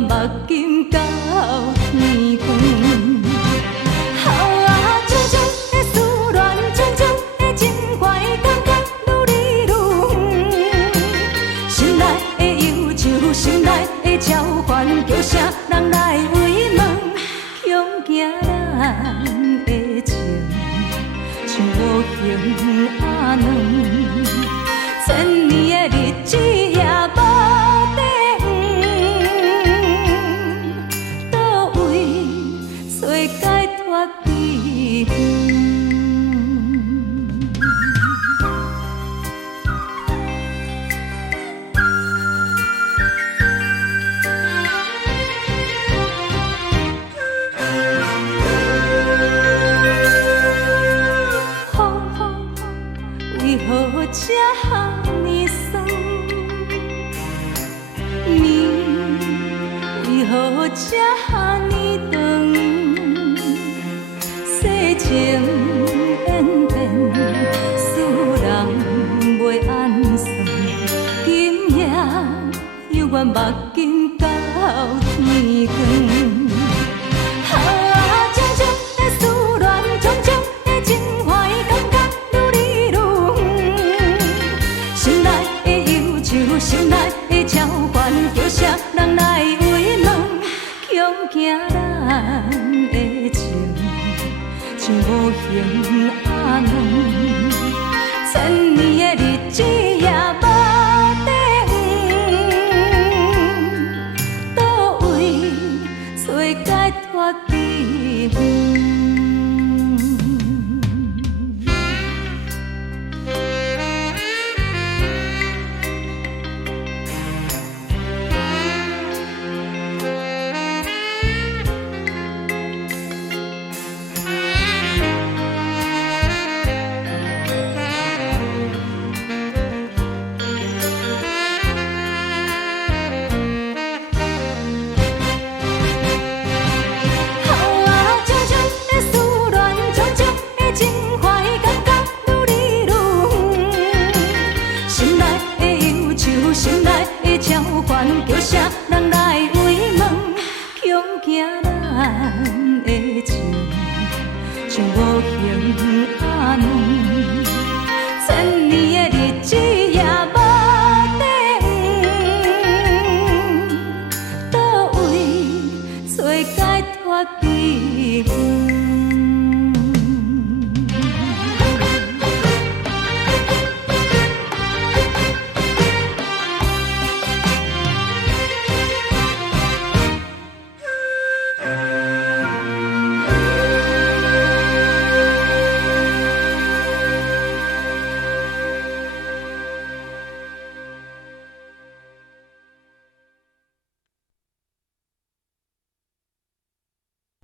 目睭到天光。好啊，种种的思恋，种种的情怀，感觉愈来愈远。心内的忧愁，心内的召唤，叫声人来慰问，恐惊咱的情像无形阿软。千年的日子也无地远，倒位找解脱避远？为何这呢酸？年为何这呢长？世情演变，使人袂安算。今夜犹原目睭到天光。好啊，种种的思恋，种种的情怀，感觉愈来愈远。心内的忧愁，心内的召唤，叫声人来慰问，恐惊咱的情像无形阿软。千年的日子也无地远，倒位找解脱避远？心内的忧愁，心内的召唤，叫声